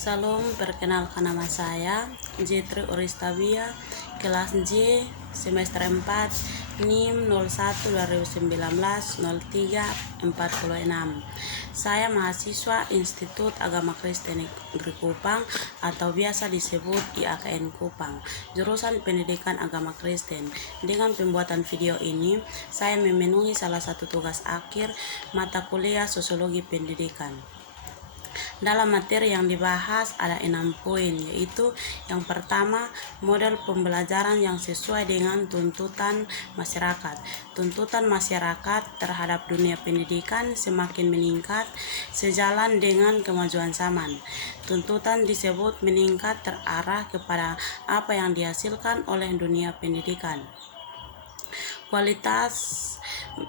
Salam, perkenalkan nama saya Jetri Oristabia, kelas J, semester 4, NIM 01/2019-03-46. Saya mahasiswa Institut Agama Kristen Negeri Kupang atau biasa disebut IAKN Kupang, jurusan Pendidikan Agama Kristen. Dengan pembuatan video ini, saya memenuhi salah satu tugas akhir mata kuliah Sosiologi Pendidikan. Dalam materi yang dibahas ada 6 poin, yaitu yang pertama, model pembelajaran yang sesuai dengan tuntutan masyarakat. Tuntutan masyarakat terhadap dunia pendidikan semakin meningkat sejalan dengan kemajuan zaman. Tuntutan disebut meningkat terarah kepada apa yang dihasilkan oleh dunia pendidikan. Kualitas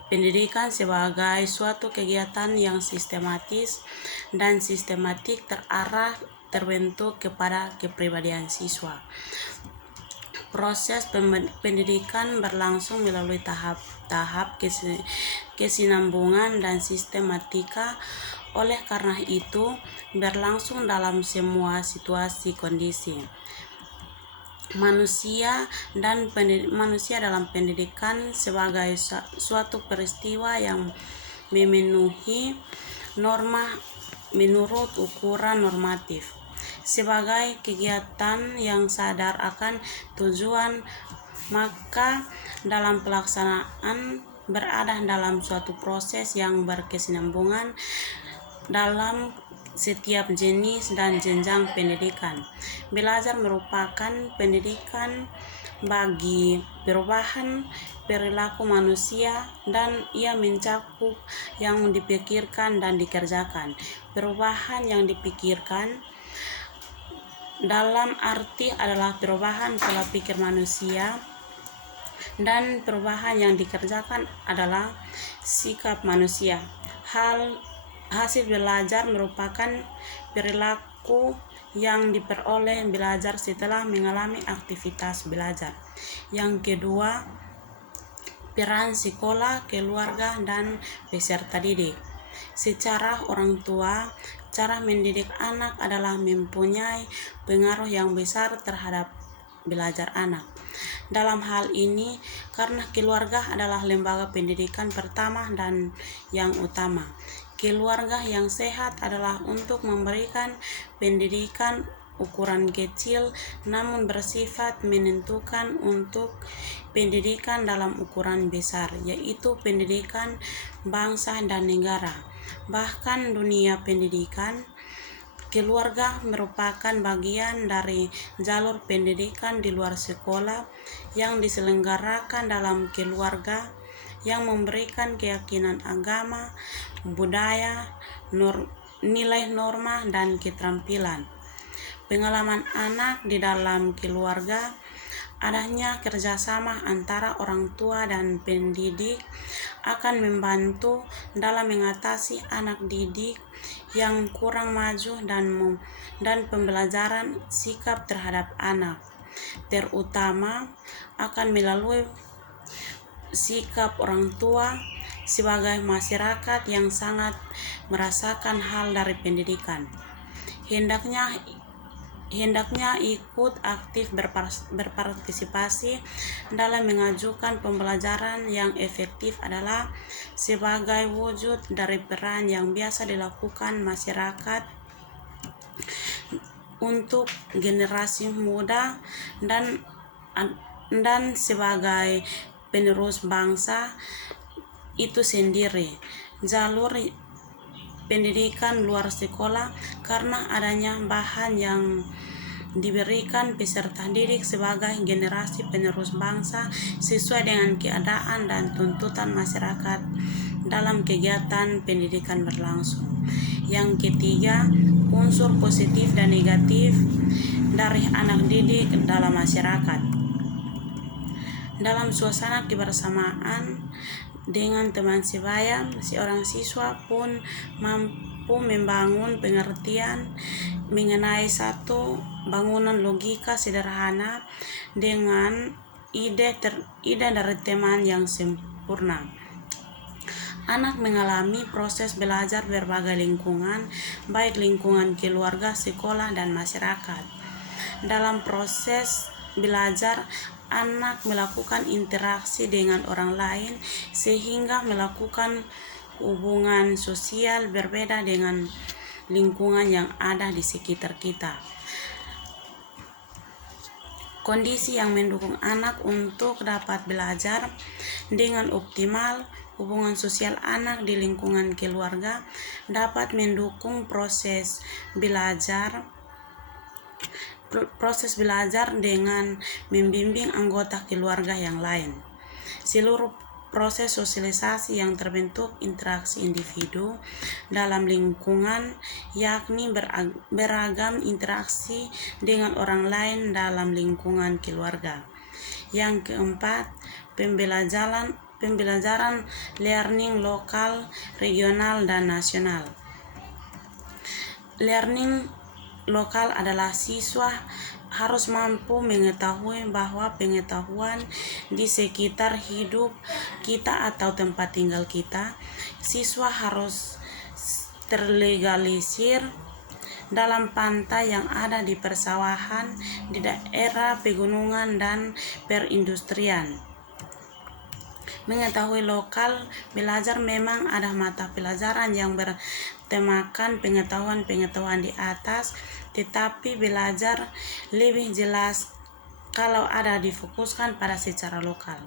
pendidikan sebagai suatu kegiatan yang sistematis dan sistematik terarah terbentuk kepada kepribadian siswa. Proses pendidikan berlangsung melalui tahap-tahap kesinambungan dan sistematika. Oleh karena itu, berlangsung dalam semua situasi kondisi. Manusia dalam pendidikan sebagai suatu peristiwa yang memenuhi norma menurut ukuran normatif, sebagai kegiatan yang sadar akan tujuan, maka dalam pelaksanaan berada dalam suatu proses yang berkesinambungan dalam setiap jenis dan jenjang pendidikan. Belajar merupakan pendidikan bagi perubahan perilaku manusia, dan ia mencakup yang dipikirkan dan dikerjakan. Perubahan yang dipikirkan dalam arti adalah perubahan pola pikir manusia, dan perubahan yang dikerjakan adalah sikap manusia. Hasil belajar merupakan perilaku yang diperoleh belajar setelah mengalami aktivitas belajar. Yang kedua, peran sekolah, keluarga, dan peserta didik. Secara orang tua, cara mendidik anak adalah mempunyai pengaruh yang besar terhadap belajar anak. Dalam hal ini, karena keluarga adalah lembaga pendidikan pertama dan yang utama. Keluarga yang sehat adalah untuk memberikan pendidikan ukuran kecil namun bersifat menentukan untuk pendidikan dalam ukuran besar, yaitu pendidikan bangsa dan negara. Bahkan dunia pendidikan, keluarga merupakan bagian dari jalur pendidikan di luar sekolah yang diselenggarakan dalam keluarga, yang memberikan keyakinan agama, budaya, nilai norma, dan keterampilan. Pengalaman anak di dalam keluarga, adanya kerjasama antara orang tua dan pendidik akan membantu dalam mengatasi anak didik yang kurang maju dan pembelajaran sikap terhadap anak, terutama akan melalui sikap orang tua sebagai masyarakat yang sangat merasakan hal dari pendidikan. Hendaknya ikut aktif berpartisipasi dalam mengajukan pembelajaran yang efektif adalah sebagai wujud dari peran yang biasa dilakukan masyarakat untuk generasi muda dan sebagai penerus bangsa itu sendiri. Jalur pendidikan luar sekolah, karena adanya bahan yang diberikan peserta didik sebagai generasi penerus bangsa sesuai dengan keadaan dan tuntutan masyarakat dalam kegiatan pendidikan berlangsung. Yang ketiga, unsur positif dan negatif dari anak didik dalam masyarakat. Dalam suasana kebersamaan dengan teman sebaya, seorang siswa pun mampu membangun pengertian mengenai satu bangunan logika sederhana dengan ide dari teman yang sempurna. Anak mengalami proses belajar berbagai lingkungan, baik lingkungan keluarga, sekolah, dan masyarakat. Dalam proses belajar, anak melakukan interaksi dengan orang lain sehingga melakukan hubungan sosial berbeda dengan lingkungan yang ada di sekitar kita. Kondisi yang mendukung anak untuk dapat belajar dengan optimal, hubungan sosial anak di lingkungan keluarga dapat mendukung proses belajar dengan membimbing anggota keluarga yang lain. Seluruh proses sosialisasi yang terbentuk interaksi individu dalam lingkungan, yakni beragam interaksi dengan orang lain dalam lingkungan keluarga. Yang keempat, pembelajaran learning lokal, regional, dan nasional. Learning lokal adalah siswa harus mampu mengetahui bahwa pengetahuan di sekitar hidup kita atau tempat tinggal kita. Siswa harus terlegalisir dalam pantai yang ada di persawahan, di daerah pegunungan, dan perindustrian. Mengetahui lokal, belajar memang ada mata pelajaran yang bertemakan pengetahuan di atas, tetapi belajar lebih jelas kalau ada difokuskan pada secara lokal.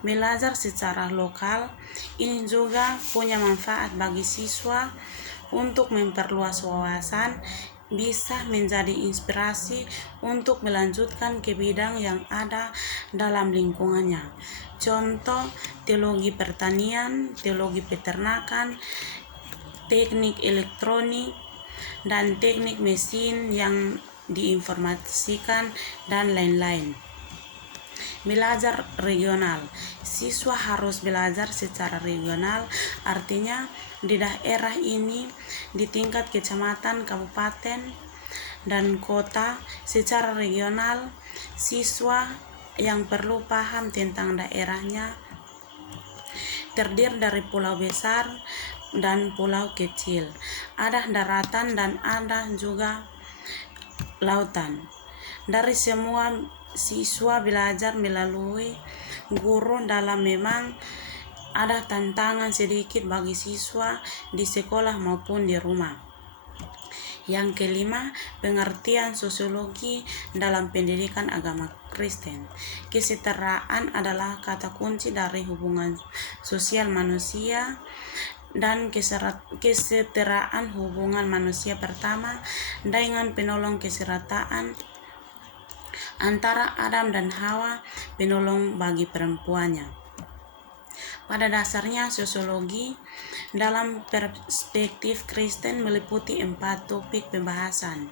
Belajar secara lokal ini juga punya manfaat bagi siswa untuk memperluas wawasan, bisa menjadi inspirasi untuk melanjutkan ke bidang yang ada dalam lingkungannya. Contoh, teologi pertanian, teologi peternakan, teknik elektronik, dan teknik mesin yang diinformasikan, dan lain-lain. Belajar regional. Siswa harus belajar secara regional, artinya di daerah ini di tingkat kecamatan, kabupaten, dan kota. Secara regional, siswa yang perlu paham tentang daerahnya terdiri dari pulau besar dan pulau kecil. Ada daratan dan ada juga lautan. Dari semua siswa belajar melalui guru dalam memang ada tantangan sedikit bagi siswa di sekolah maupun di rumah. Yang kelima, pengertian sosiologi dalam pendidikan agama Kristen. Kesetaraan adalah kata kunci dari hubungan sosial manusia, dan kesetaraan hubungan manusia pertama dengan penolong kesetaraan antara Adam dan Hawa, penolong bagi perempuannya. Pada dasarnya, sosiologi dalam perspektif Kristen meliputi 4 topik pembahasan.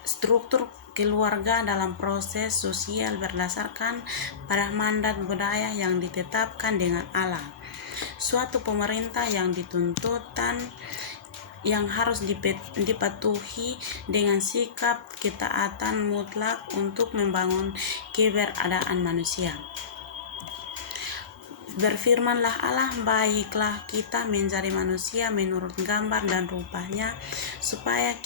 Struktur keluarga dalam proses sosial berdasarkan pada mandat budaya yang ditetapkan dengan Allah. Suatu pemerintah yang dituntutkan yang harus dipatuhi dengan sikap ketaatan mutlak untuk membangun keberadaan manusia. Berfirmanlah Allah, baiklah kita menjadi manusia menurut gambar dan rupanya, supaya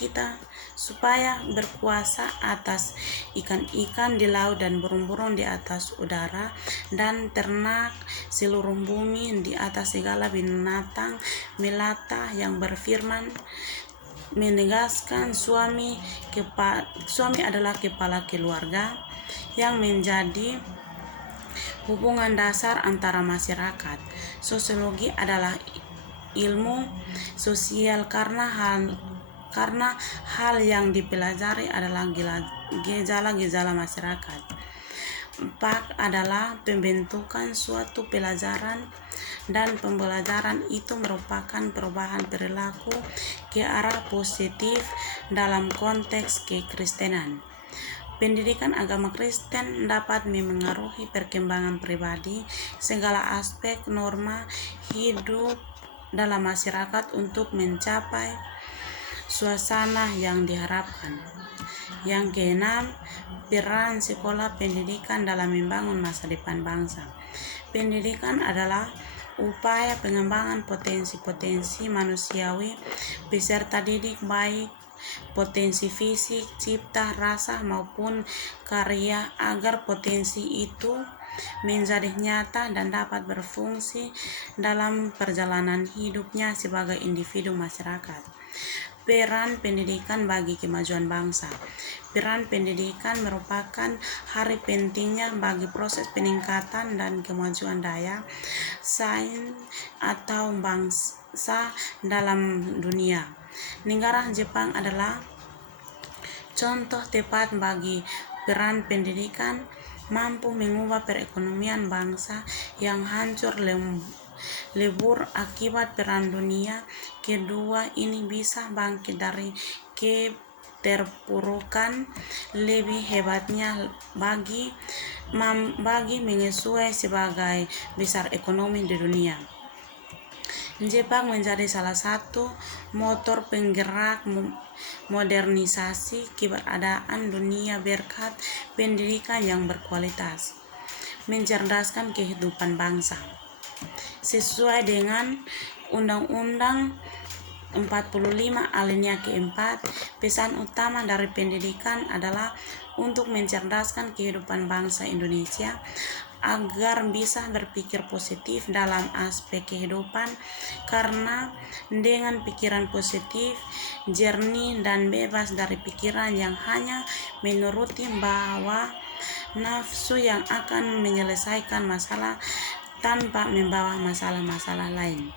berkuasa atas ikan-ikan di laut dan burung-burung di atas udara dan ternak seluruh bumi di atas segala binatang melata. Yang berfirman menegaskan suami adalah kepala keluarga yang menjadi hubungan dasar antara masyarakat. Sosiologi adalah ilmu sosial karena hal yang dipelajari adalah gejala-gejala masyarakat. 4 adalah pembentukan suatu pelajaran, dan pembelajaran itu merupakan perubahan perilaku ke arah positif dalam konteks kekristenan. Pendidikan agama Kristen dapat memengaruhi perkembangan pribadi, segala aspek norma hidup dalam masyarakat untuk mencapai suasana yang diharapkan. Yang keenam, peran sekolah pendidikan dalam membangun masa depan bangsa. Pendidikan adalah upaya pengembangan potensi-potensi manusiawi beserta didik baik potensi fisik, cipta, rasa maupun karya agar potensi itu menjadi nyata dan dapat berfungsi dalam perjalanan hidupnya sebagai individu masyarakat. Peran pendidikan bagi kemajuan bangsa. Peran pendidikan merupakan hari pentingnya bagi proses peningkatan dan kemajuan daya saing atau bangsa dalam dunia. Negara Jepang adalah contoh tepat bagi peran pendidikan mampu mengubah perekonomian bangsa yang hancur lebur akibat Perang Dunia Kedua ini bisa bangkit dari keterpurukan lebih hebatnya bagi menyesuai sebagai besar ekonomi di dunia. Jepang menjadi salah satu motor penggerak modernisasi keberadaan dunia berkat pendidikan yang berkualitas, mencerdaskan kehidupan bangsa. Sesuai dengan Undang-Undang 45 alinea keempat, pesan utama dari pendidikan adalah untuk mencerdaskan kehidupan bangsa Indonesia agar bisa berpikir positif dalam aspek kehidupan, karena dengan pikiran positif, jernih dan bebas dari pikiran yang hanya menuruti hawa nafsu yang akan menyelesaikan masalah tanpa membawa masalah-masalah lain.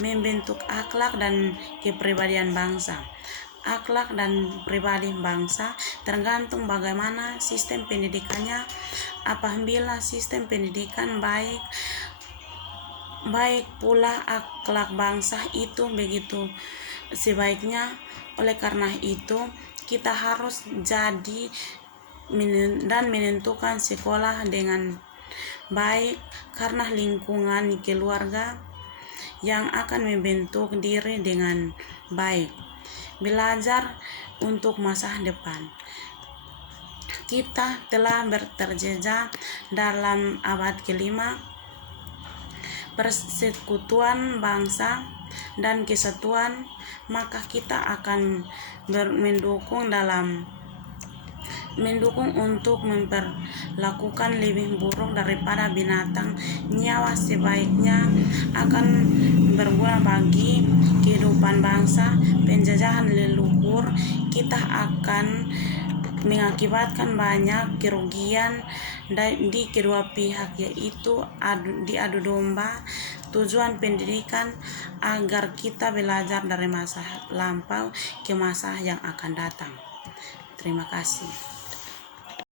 Membentuk akhlak dan kepribadian bangsa. Akhlak dan pribadi bangsa tergantung bagaimana sistem pendidikannya. Apabila sistem pendidikan baik pula akhlak bangsa itu begitu sebaiknya. Oleh karena itu, kita harus jadi dan menentukan sekolah dengan baik, karena lingkungan keluarga yang akan membentuk diri dengan baik. Belajar untuk masa depan. Kita telah terjejak dalam abad ke-5 persekutuan bangsa dan kesatuan, maka kita akan mendukung untuk memperlakukan lebih buruk daripada binatang. Nyawa sebaiknya akan berguna bagi kehidupan bangsa. Penjajahan leluhur kita akan mengakibatkan banyak kerugian di kedua pihak, yaitu diadu domba. Tujuan pendidikan agar kita belajar dari masa lampau ke masa yang akan datang. Terima kasih.